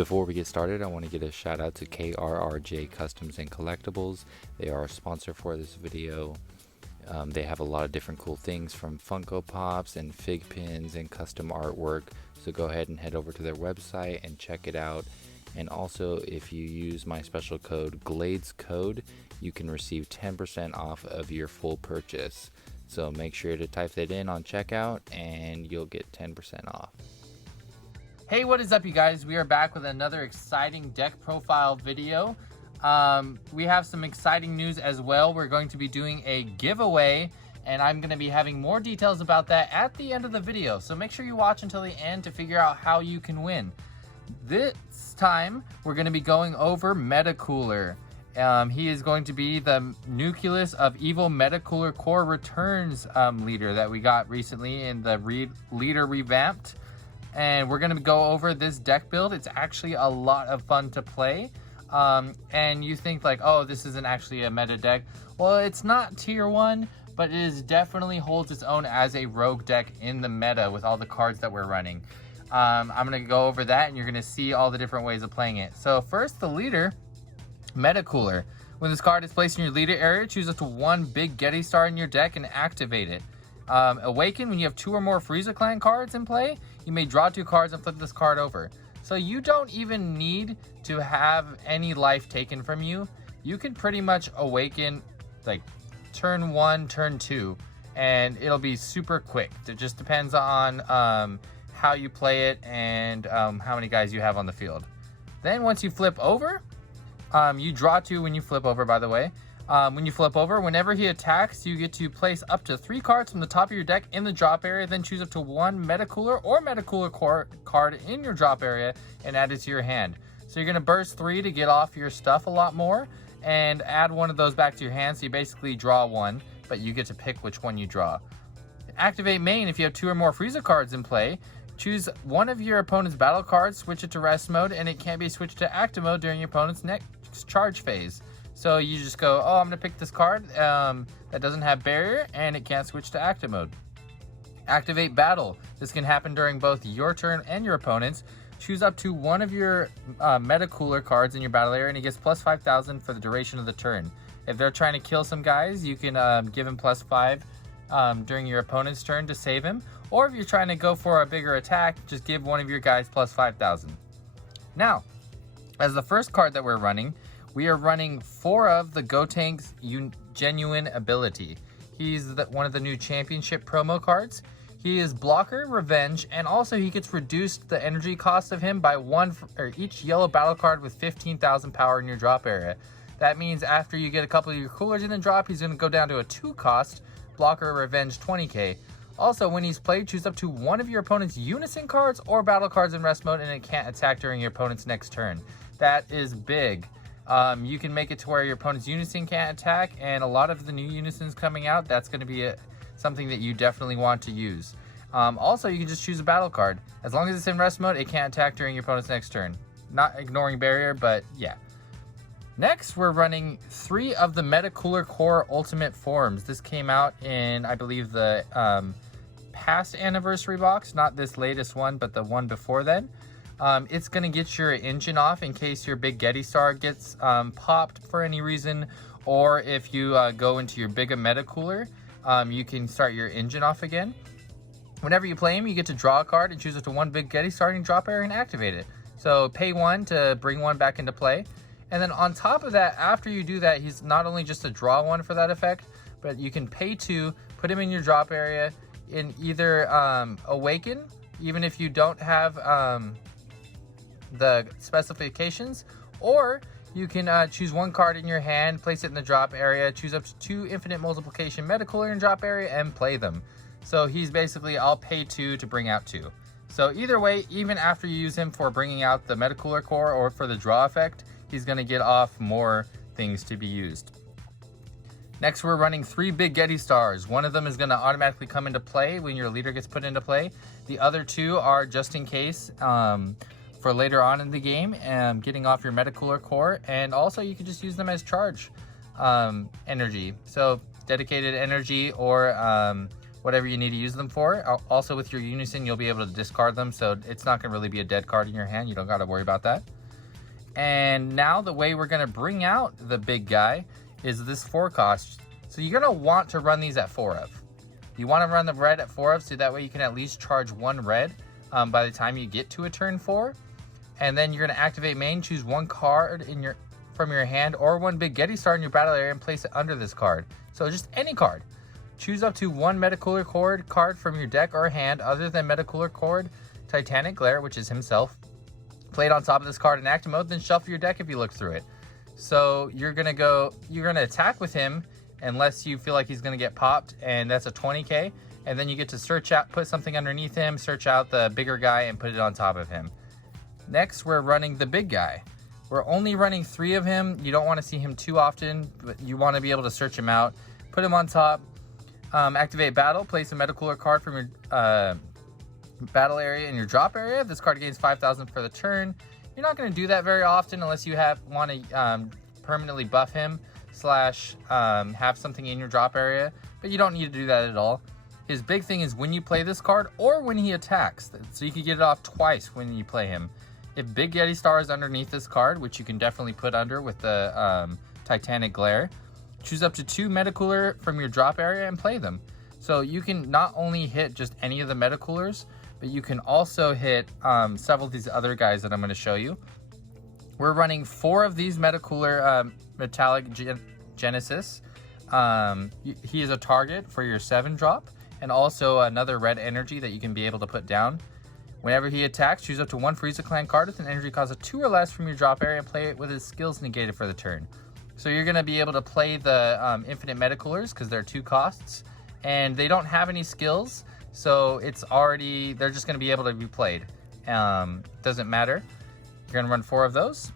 Before we get started, I want to give a shout out to KRRJ Customs and Collectibles. They are a sponsor for this video. They have a lot of different cool things from Funko Pops and fig pins and custom artwork. So go ahead and head over to their website and check it out. And also, if you use my special code Glade's code, you can receive 10% off of your full purchase. So make sure to type that in on checkout and you'll get 10% off. Hey, what is up, you guys? We are back with another exciting deck profile video. We have some exciting news as well. We're going to be doing a giveaway, and I'm going to be having more details about that at the end of the video. So make sure you watch until the end to figure out how you can win. This time, we're going to be going over Metacooler. He is going to be the Nucleus of Evil Metacooler Core Returns leader that we got recently in the leader revamped. And we're going to go over this deck build. It's actually a lot of fun to play. And you think like, oh, this isn't actually a meta deck. Well, it's not tier 1, but it is definitely holds its own as a rogue deck in the meta with all the cards that we're running. I'm going to go over that, and you're going to see all the different ways of playing it. So first, the leader, Metacooler. When this card is placed in your leader area, choose up to one big Getty Star in your deck and activate it. Awaken, when you have 2 or more Frieza Clan cards in play, you may draw 2 cards and flip this card over. So you don't even need to have any life taken from you. You can pretty much awaken like turn 1, turn 2, and it'll be super quick. It just depends on how you play it and how many guys you have on the field. Then once you flip over, you draw 2 when you flip over, by the way. When you flip over, whenever he attacks, you get to place up to 3 cards from the top of your deck in the drop area, then choose up to 1 Metacooler or Metacooler card in your drop area and add it to your hand. So you're going to burst 3 to get off your stuff a lot more and add 1 of those back to your hand. So you basically draw 1, but you get to pick which one you draw. Activate main. If you have 2 or more Frieza cards in play, choose one of your opponent's battle cards, switch it to rest mode, and it can't be switched to active mode during your opponent's next charge phase. So you just go, oh, I'm going to pick this card that doesn't have barrier, and it can't switch to active mode. Activate battle. This can happen during both your turn and your opponent's. Choose up to one of your Metacooler cards in your battle area, and he gets plus 5,000 for the duration of the turn. If they're trying to kill some guys, you can give him plus 5 during your opponent's turn to save him. Or if you're trying to go for a bigger attack, just give one of your guys plus 5,000. Now, as the first card that we're running, we are running 4 of the Gotank's Genuine Ability. He's one of the new championship promo cards. He is blocker, revenge, and also he gets reduced the energy cost of him by 1 for each yellow battle card with 15,000 power in your drop area. That means after you get a couple of your coolers in the drop, he's going to go down to a 2 cost, blocker, revenge, 20k. Also, when he's played, choose up to one of your opponent's unison cards or battle cards in rest mode, and it can't attack during your opponent's next turn. That is big. You can make it to where your opponent's unison can't attack, and a lot of the new unisons coming out, that's going to be something that you definitely want to use. Also, you can just choose a battle card. As long as it's in rest mode, it can't attack during your opponent's next turn. Not ignoring barrier, but yeah. Next, we're running 3 of the Metacooler Core Ultimate Forms. This came out in, I believe, the past anniversary box, not this latest one, but the one before then. It's going to get your engine off in case your big Getty Star gets popped for any reason, or if you go into your bigger Metacooler, you can start your engine off again. Whenever you play him, you get to draw a card and choose it to 1 big Getty Star in your drop area and activate it. So pay 1 to bring 1 back into play. And then on top of that, after you do that, he's not only just a draw 1 for that effect, but you can pay 2, put him in your drop area in either Awaken, even if you don't have the specifications, or you can choose 1 card in your hand, place it in the drop area, choose up to 2 infinite multiplication Metacooler in drop area, and play them. So he's basically, I'll pay 2 to bring out 2. So either way, even after you use him for bringing out the Metacooler core or for the draw effect, he's going to get off more things to be used. Next, we're running 3 big Getty Stars. One of them is going to automatically come into play when your leader gets put into play. The other 2 are just in case for later on in the game, getting off your Metacooler core, and also you can just use them as charge energy. So dedicated energy or whatever you need to use them for. Also with your Unison, you'll be able to discard them, so it's not gonna really be a dead card in your hand. You don't gotta worry about that. And now the way we're gonna bring out the big guy is this 4 cost. So you're gonna want to run these at 4 of. You wanna run the red at 4 of, so that way you can at least charge 1 red by the time you get to a turn 4. And then you're gonna activate main, choose 1 card from your hand or 1 big Getty star in your battle area and place it under this card. So just any card. Choose up to 1 Metacooler card from your deck or hand other than Metacooler Cord, Titanic Glare, which is himself. Play it on top of this card in active mode, then shuffle your deck if you look through it. So you're gonna attack with him unless you feel like he's gonna get popped, and that's a 20k. And then you get to search out, put something underneath him, search out the bigger guy and put it on top of him. Next, we're running the big guy. We're only running 3 of him. You don't wanna see him too often, but you wanna be able to search him out. Put him on top. Activate battle, place a Metacooler card from your battle area in your drop area. This card gains 5,000 for the turn. You're not going to do that very often unless you want to permanently buff him / have something in your drop area, but you don't need to do that at all. His big thing is when you play this card or when he attacks, so you can get it off twice when you play him. If Big Yeti Star is underneath this card, which you can definitely put under with the Titanic Glare, choose up to 2 Metacooler from your drop area and play them. So you can not only hit just any of the Metacoolers, but you can also hit several of these other guys that I'm going to show you. We're running 4 of these Metacooler Metallic Genesis. He is a target for your 7 drop, and also another red energy that you can be able to put down. Whenever he attacks, choose up to 1 Frieza Clan card with an energy cost of 2 or less from your drop area and play it with his skills negated for the turn. So you're going to be able to play the infinite Metacoolers because they're 2 costs, and they don't have any skills, so they're just going to be able to be played. Doesn't matter. You're going to run 4 of those.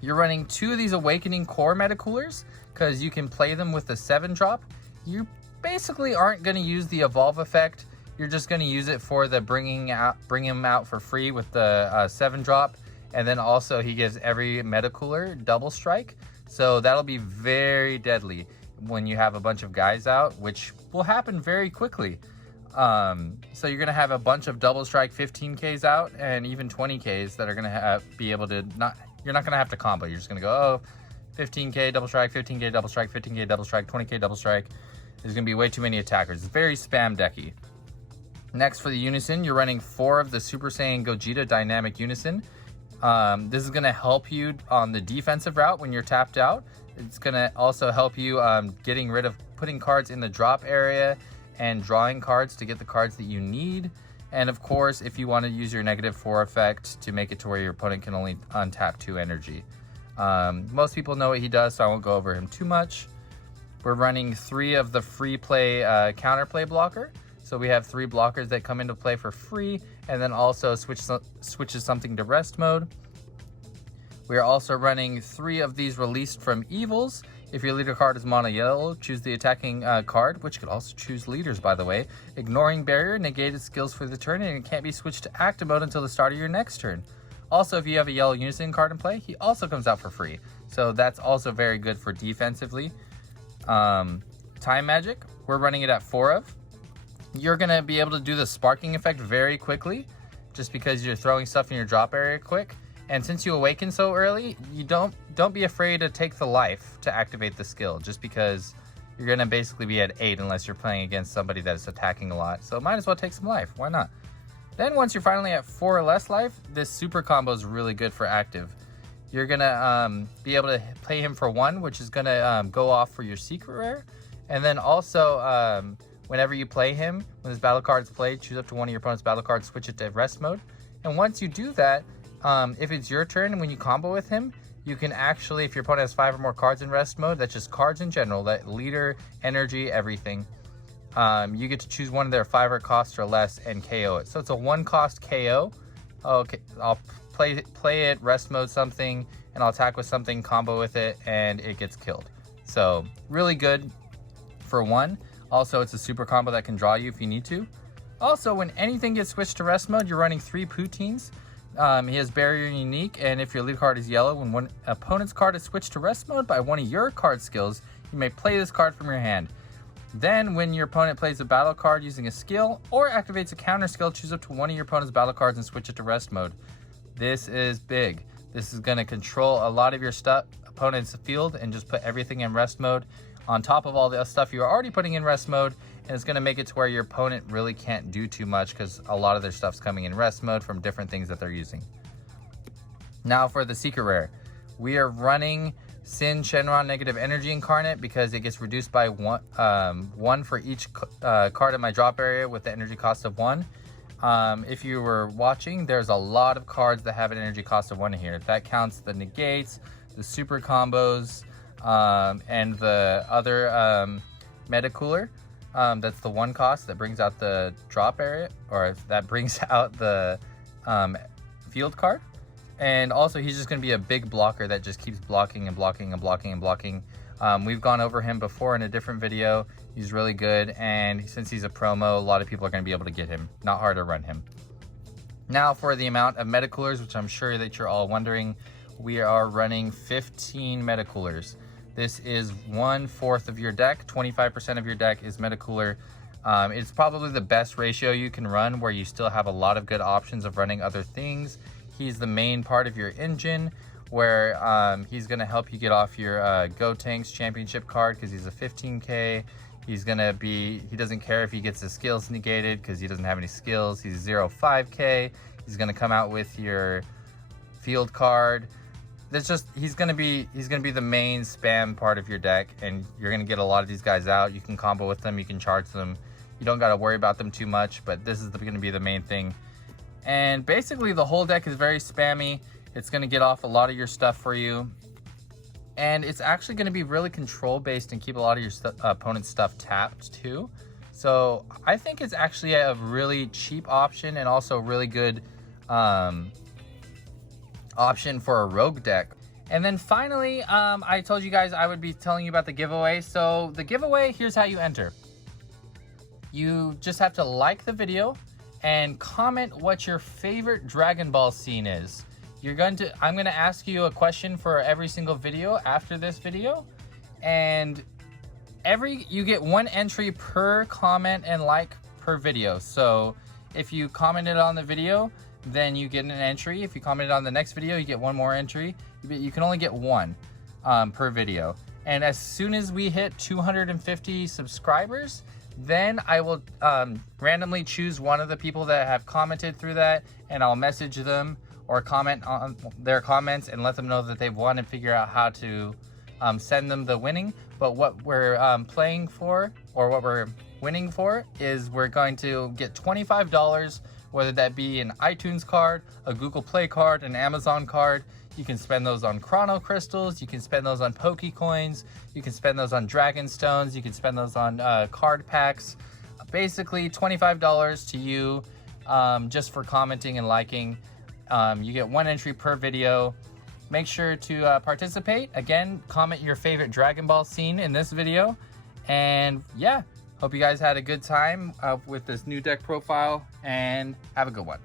You're running 2 of these Awakening Core Metacoolers because you can play them with the 7 drop. You basically aren't going to use the evolve effect. You're just going to use it for the bring him out for free with the 7 drop, and then also he gives every Metacooler double strike. So that'll be very deadly when you have a bunch of guys out, which will happen very quickly. So you're gonna have a bunch of double strike 15Ks out and even 20Ks that are gonna be able to you're not gonna have to combo. You're just gonna go, 15K double strike, 15K double strike, 15K double strike, 20K double strike. There's gonna be way too many attackers. It's very spam decky. Next, for the Unison, you're running 4 of the Super Saiyan Gogeta Dynamic Unison. This is gonna help you on the defensive route when you're tapped out. It's gonna also help you getting rid of putting cards in the drop area and drawing cards to get the cards that you need. And of course, if you want to use your -4 effect to make it to where your opponent can only untap 2 energy. Most people know what he does, so I won't go over him too much. We're running 3 of the free play counterplay blocker. So we have 3 blockers that come into play for free, and then also switches something to rest mode. We are also running 3 of these released from evils. If your leader card is mono yellow, choose the attacking card, which could also choose leaders, by the way. Ignoring barrier, negated skills for the turn, and it can't be switched to active mode until the start of your next turn. Also, if you have a yellow Unison card in play, he also comes out for free. So that's also very good for defensively. Time Magic, we're running it at 4 of. You're going to be able to do the sparking effect very quickly, just because you're throwing stuff in your drop area quick. And since you awaken so early, you don't be afraid to take the life to activate the skill, just because you're going to basically be at 8 unless you're playing against somebody that's attacking a lot. So might as well take some life. Why not? Then once you're finally at 4 or less life, this super combo is really good for active. You're going to be able to play him for 1, which is going to go off for your secret rare. And then also, whenever you play him, when his battle card is played, choose up to 1 of your opponent's battle cards, switch it to rest mode. And once you do that, if it's your turn and when you combo with him, you can actually, if your opponent has 5 or more cards in rest mode, that's just cards in general, that leader, energy, everything, you get to choose one of their 5 cost or less and KO it. So it's a 1 cost KO. Okay, I'll play it, rest mode something, and I'll attack with something, combo with it, and it gets killed. So really good for 1. Also, it's a super combo that can draw you if you need to. Also, when anything gets switched to rest mode, you're running 3 Poutines. He has barrier and unique, and if your lead card is yellow, when one opponent's card is switched to rest mode by one of your card skills, you may play this card from your hand. Then when your opponent plays a battle card using a skill or activates a counter skill, choose up to one of your opponent's battle cards and switch it to rest mode. This is big. This is going to control a lot of your opponent's field and just put everything in rest mode on top of all the stuff you're already putting in rest mode, and it's going to make it to where your opponent really can't do too much because a lot of their stuff's coming in rest mode from different things that they're using. Now for the secret rare, we are running Sin Shenron Negative Energy Incarnate because it gets reduced by one for each card in my drop area with the energy cost of 1. If you were watching, there's a lot of cards that have an energy cost of 1 here. That counts the negates, the super combos, and the other meta cooler. That's the 1 cost that brings out the drop area, or that brings out the field card. And also he's just going to be a big blocker that just keeps blocking and blocking and blocking and blocking. We've gone over him before in a different video. He's really good, and since he's a promo, a lot of people are going to be able to get him. Not hard to run him. Now for the amount of meta coolers, which I'm sure that you're all wondering, we are running 15 meta coolers. This is 1/4 of your deck. 25% of your deck is meta cooler. It's probably the best ratio you can run, where you still have a lot of good options of running other things. He's the main part of your engine, where he's going to help you get off your Go Tanks Championship card because he's a 15k. He's going to be, he doesn't care if he gets his skills negated because he doesn't have any skills. He's 0.5k. He's going to come out with your field card. That's just, he's going to be the main spam part of your deck, and you're going to get a lot of these guys out. You can combo with them, you can charge them. You don't got to worry about them too much, but this is going to be the main thing. And basically the whole deck is very spammy. It's going to get off a lot of your stuff for you. And it's actually going to be really control based and keep a lot of your opponent's stuff tapped too. So I think it's actually a really cheap option, and also a really good option for a rogue deck. And then finally, I told you guys I would be telling you about the giveaway. So the giveaway, here's how you enter. You just have to like the video and comment what your favorite Dragon Ball scene is. I'm going to ask you a question for every single video after this video, and you get 1 entry per comment and like per video. So if you commented on the video, then you get an entry. If you commented on the next video, you get 1 more entry. You can only get 1 per video. And as soon as we hit 250 subscribers, then I will randomly choose one of the people that have commented through that, and I'll message them or comment on their comments and let them know that they've won, and figure out how to send them the winning. But what we're playing for, or what we're winning for, is we're going to get $25, whether that be an iTunes card, a Google Play card, an Amazon card. You can spend those on Chrono Crystals, you can spend those on Poke Coins, you can spend those on Dragon Stones, you can spend those on card packs. Basically $25 to you, just for commenting and liking. You get 1 entry per video. Make sure to participate. Again, comment your favorite Dragon Ball scene in this video. And yeah, hope you guys had a good time with this new deck profile, and have a good one.